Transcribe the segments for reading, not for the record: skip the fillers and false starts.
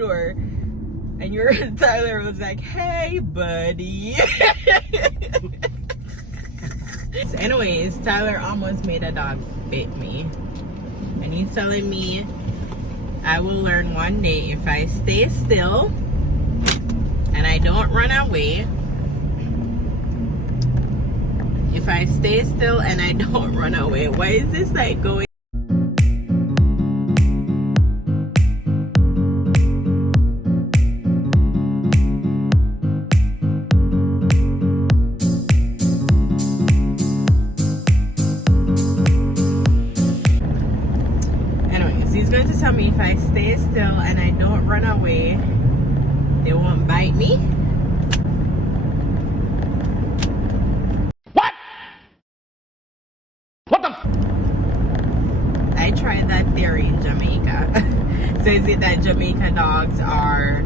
door, and your Tyler was like, "Hey, buddy." So anyways, Tyler almost made a dog bit me, and he's telling me I will learn one day if I stay still and I don't run away. If I stay still and I don't run away. Why is this like going? Anyways, he's going to tell me if I stay still and I don't run away, they won't bite me. I tried that theory in Jamaica. So is it that Jamaica dogs are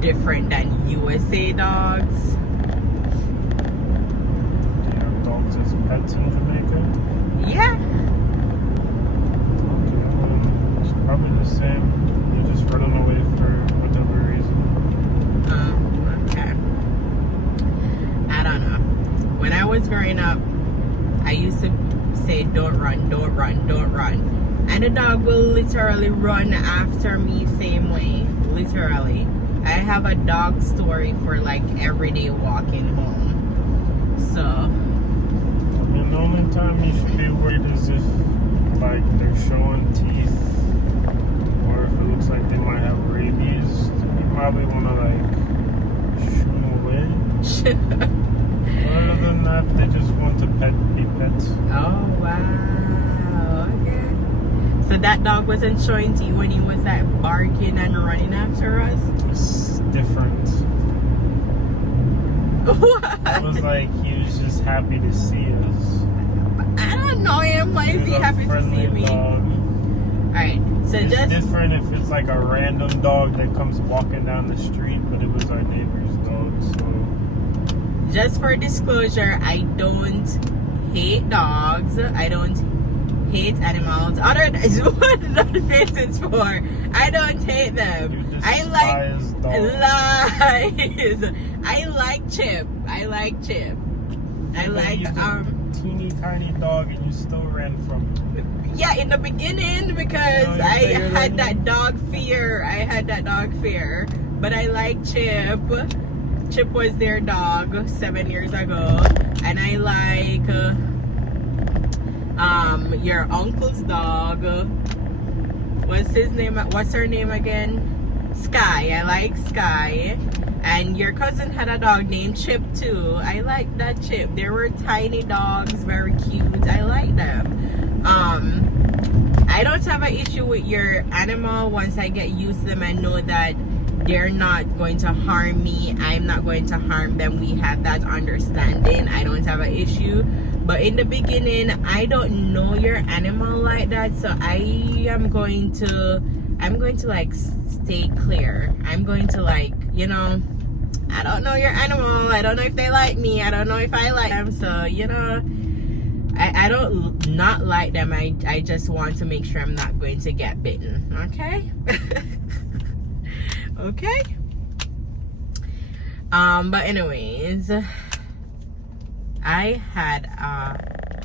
different than USA dogs? Do you have dogs as pets in Jamaica? Yeah. Okay, well, it's probably the same. You're just running away for whatever reason. Okay. I don't know. When I was growing up, I used to say, "Don't run, don't run, don't run." And the dog will literally run after me same way. Literally. I have a dog story for like every day walking home. So. I mean, the only time you should be worried is if, like, they're showing teeth, or if it looks like they might have rabies. You probably want to, like, shoo them away. Other than that, they just want to be pets. Oh, wow. Okay. So that dog wasn't showing to you when he was like barking and running after us? It's different. What? It was like he was just happy to see us. I don't know him. Why is he happy to see me? Alright, so It's just different if it's like a random dog that comes walking down the street, but it was our neighbor's dog, so. just for disclosure, I don't hate dogs. I don't hate animals. Other is what that face is for. I don't hate them. I like lies. I like Chip. I like Chip. I like teeny tiny dog, and you still ran from him. Yeah, in the beginning, because I had that dog fear. But I like Chip. Chip was their dog 7 years ago. And I like your uncle's dog. What's her name again? Sky. I like Sky. And your cousin had a dog named Chip too. I like that Chip. They were tiny dogs, very cute. I like them. I don't have an issue with your animal once I get used to them and know that they're not going to harm me. I'm not going to harm them. We have that understanding. I don't have an issue. But in the beginning, I don't know your animal like that, so I'm going to like stay clear. I'm going to like, you know, I don't know your animal. I don't know if they like me. I don't know if I like them. So, you know, I don't not like them. I just want to make sure I'm not going to get bitten. Okay? Okay? But anyways, I had a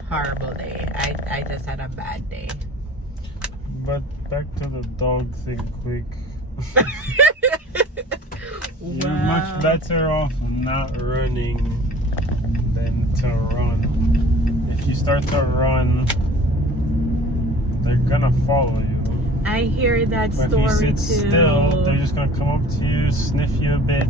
horrible day. I just had a bad day. But back to the dog thing quick. Wow. You're much better off not running than to run. If you start to run, they're gonna follow you. I hear that But story if you too. sit still, they're just gonna come up to you, sniff you a bit,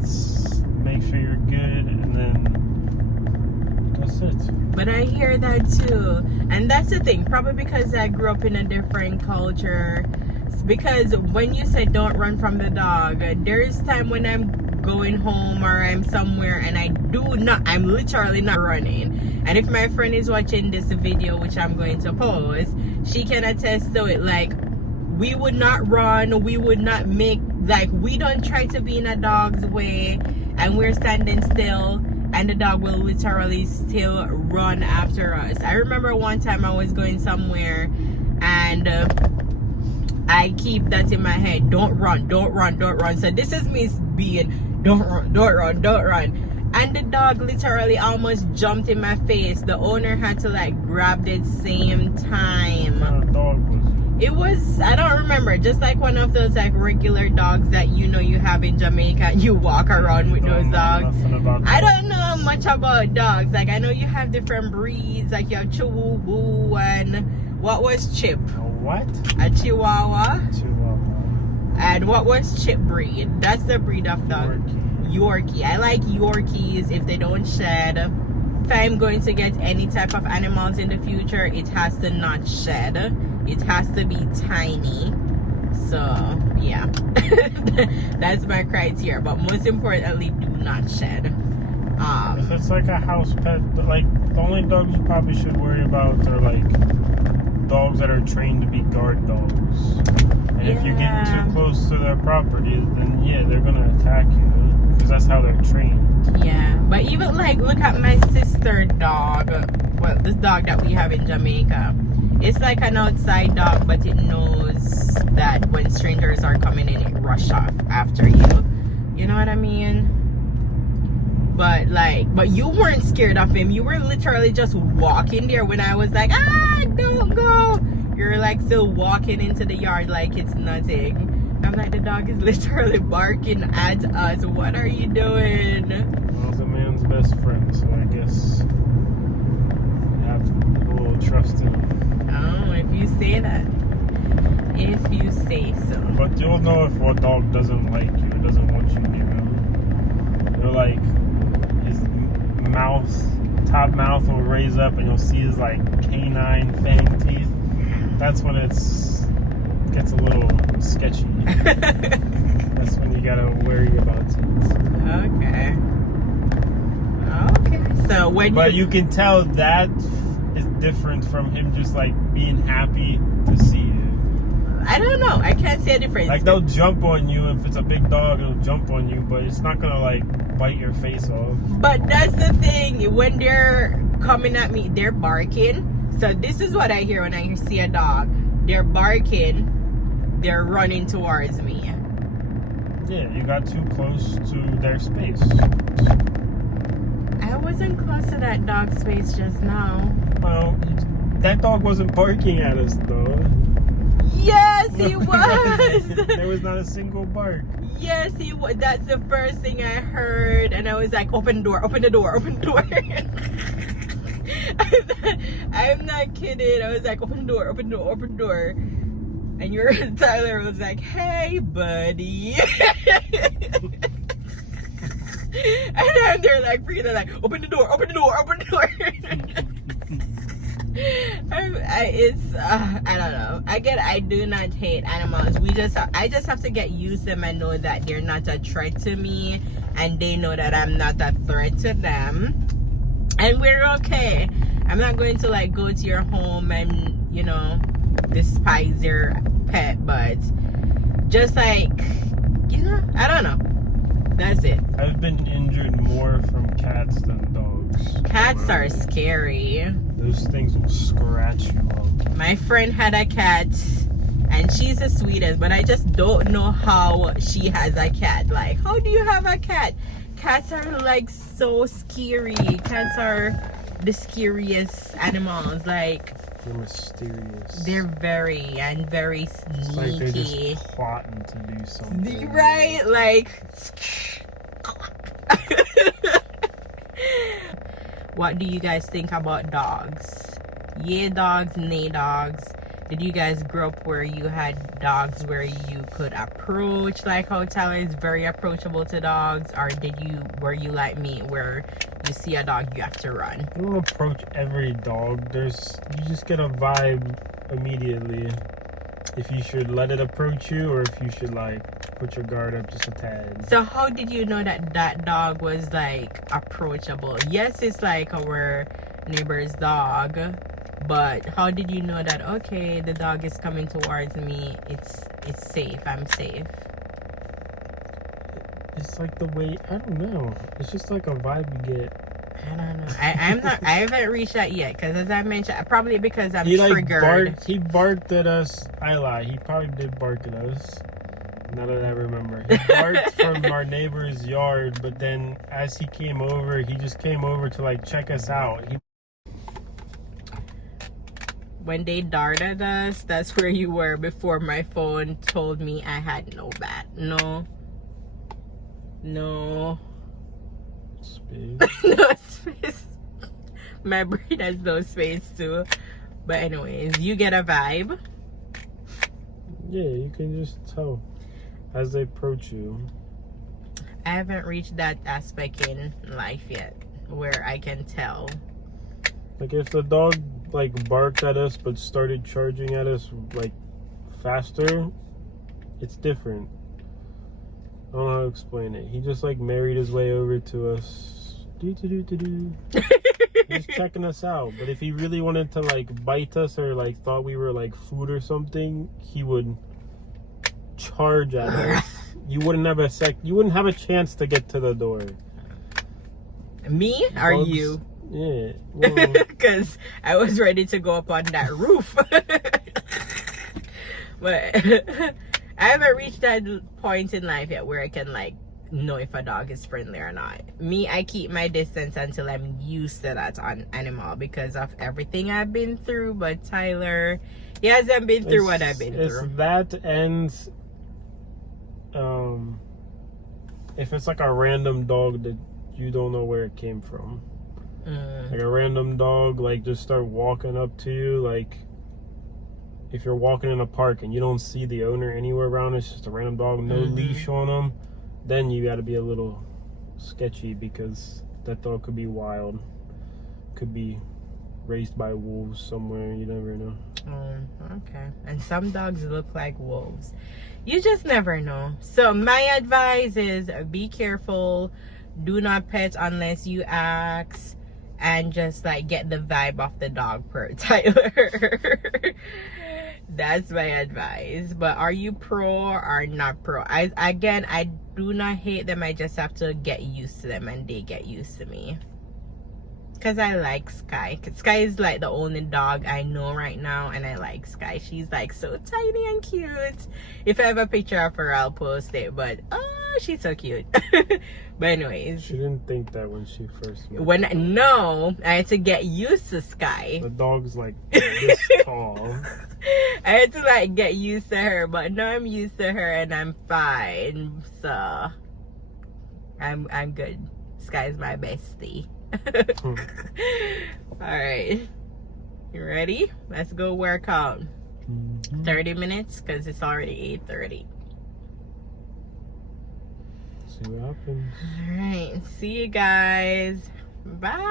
make sure you're good, and then that's it. But I hear that too. And that's the thing, probably because I grew up in a different culture. Because when you said don't run from the dog, there's time when I'm going home or I'm somewhere and I'm literally not running. And if my friend is watching this video, which I'm going to post, she can attest to it. Like, we would not run, we would not make, like, we don't try to be in a dog's way, and we're standing still and the dog will literally still run after us. I remember one time I was going somewhere and I keep that in my head. Don't run, don't run, don't run. So this is me being, don't run, don't run, don't run. And the dog literally almost jumped in my face. The owner had to like grab the same time. What dog was it? It was, I don't remember, just like one of those like regular dogs that you know you have in Jamaica. You walk around with those dogs. I don't know much about dogs. Like I know you have different breeds, like you have Chihuahua and what was Chip? What? A Chihuahua. Chihuahua. And what was Chip breed? That's the breed of dog. Yorkie. I like Yorkies if they don't shed. If I'm going to get any type of animals in the future, it has to not shed. It has to be tiny. So yeah, that's my criteria. But most importantly, do not shed. If it's like a house pet, like the only dogs you probably should worry about are like dogs that are trained to be guard dogs. And if you get too close to their property, then yeah, they're gonna attack you because that's how they're trained. Yeah, but even like look at my sister dog. Well, this dog that we have in Jamaica. It's like an outside dog, but it knows that when strangers are coming in, it rush off after you. You know what I mean? But you weren't scared of him. You were literally just walking there when I was like, don't go. You're like still walking into the yard like it's nothing. I'm like, the dog is literally barking at us. What are you doing? Well, it's a man's best friend, so I guess you have a little trust in him. Oh, if you say that. If you say so. But you'll know if a dog doesn't like you, doesn't want you near him. You're like, his top mouth will raise up and you'll see his like canine fang teeth. That's when it gets a little sketchy. That's when you gotta worry about it. Okay. So when you can tell that is different from him just like being happy to see you. I don't know. I can't see a difference. Like they'll jump on you. If it's a big dog, it'll jump on you, but it's not gonna like bite your face off. But that's the thing. When they're coming at me, they're barking. So this is what I hear when I see a dog. They're barking. They're running towards me. Yeah, you got too close to their space. I wasn't close to that dog's space just now. Well, that dog wasn't barking at us though. Yes, he was. There was not a single bark. Yes, he was. That's the first thing I heard, and I was like, "Open the door! Open the door! Open the door!" I'm not kidding. I was like, "Open the door! Open the door! Open the door!" And your Tyler was like, "Hey, buddy." And then they're like, freaking like, "Open the door! Open the door! Open the door!" I don't know. I do not hate animals. I just have to get used to them and know that they're not a threat to me, and they know that I'm not a threat to them, and we're okay. I'm not going to like go to your home and despise your pet, but just like I don't know. That's it. I've been injured more from cats than dogs. Cats are scary. Those things will scratch you up. My friend had a cat, and she's the sweetest, but I just don't know how she has a cat. Like, how do you have a cat? Cats are like so scary. Cats are the scariest animals. Like, they're mysterious. They're very sneaky. It's like they're just plotting to do something. Right? Like, what do you guys think about dogs? Yay dogs, nay dogs. Did you guys grow up where you had dogs where you could approach, like how Tyler is very approachable to dogs? Or were you like me where you see a dog, you have to run? You don't approach every dog. You just get a vibe immediately if you should let it approach you or if you should like put your guard up just a tad. So how did you know that dog was like approachable? Yes, it's like our neighbor's dog, but how did you know that, okay, the dog is coming towards me, it's safe, I'm safe? It's like the way, I don't know, it's just like a vibe you get. I don't know. I'm not. I haven't reached that yet because, as I mentioned, probably because I'm He like triggered. barked. He barked at us. I lie. He probably did bark at us. Now that I remember, he barked from our neighbor's yard. But then, as he came over, he just came over to like check us out. When they darted us, that's where you were before my phone told me I had no bat. No. Space. No space. My brain has no space too. But anyways, you get a vibe. Yeah, you can just tell as they approach you. I haven't reached that aspect in life yet where I can tell. Like if the dog like barked at us but started charging at us like faster, it's different. I don't know how to explain it. He just like married his way over to us. He's checking us out. But if he really wanted to like bite us or like thought we were like food or something, he would charge at us. You wouldn't have a chance to get to the door. Me or Bugs, you? Yeah. Because I was ready to go up on that roof. But I haven't reached that point in life yet where I can like know if a dog is friendly or not. Me, I keep my distance until I'm used to that animal because of everything I've been through. But Tyler, he hasn't been through what I've been through. It's that and if it's like a random dog that you don't know where it came from. Like a random dog like just start walking up to you, like if you're walking in a park and you don't see the owner anywhere around, it's just a random dog, no leash on them, then you got to be a little sketchy because that dog could be wild, could be raised by wolves somewhere, you never know. Okay. And some dogs look like wolves. You just never know. So my advice is be careful, do not pet unless you ask, and just like get the vibe off the dog per Tyler. That's my advice. But are you pro or not pro? I do not hate them. I just have to get used to them and they get used to me. Because I like Sky. Sky is like the only dog I know right now, and I like Sky. She's like so tiny and cute. If I have a picture of her, I'll post it. But oh, she's so cute. But anyways, She didn't think that when she first met. No, I had to get used to Sky. The dog's like this tall. I had to like get used to her, but now I'm used to her and I'm fine. So I'm good. Sky's my bestie. All right, you ready? Let's go work out. 30 minutes because it's already 8:30. See what happens. All right, see you guys. Bye.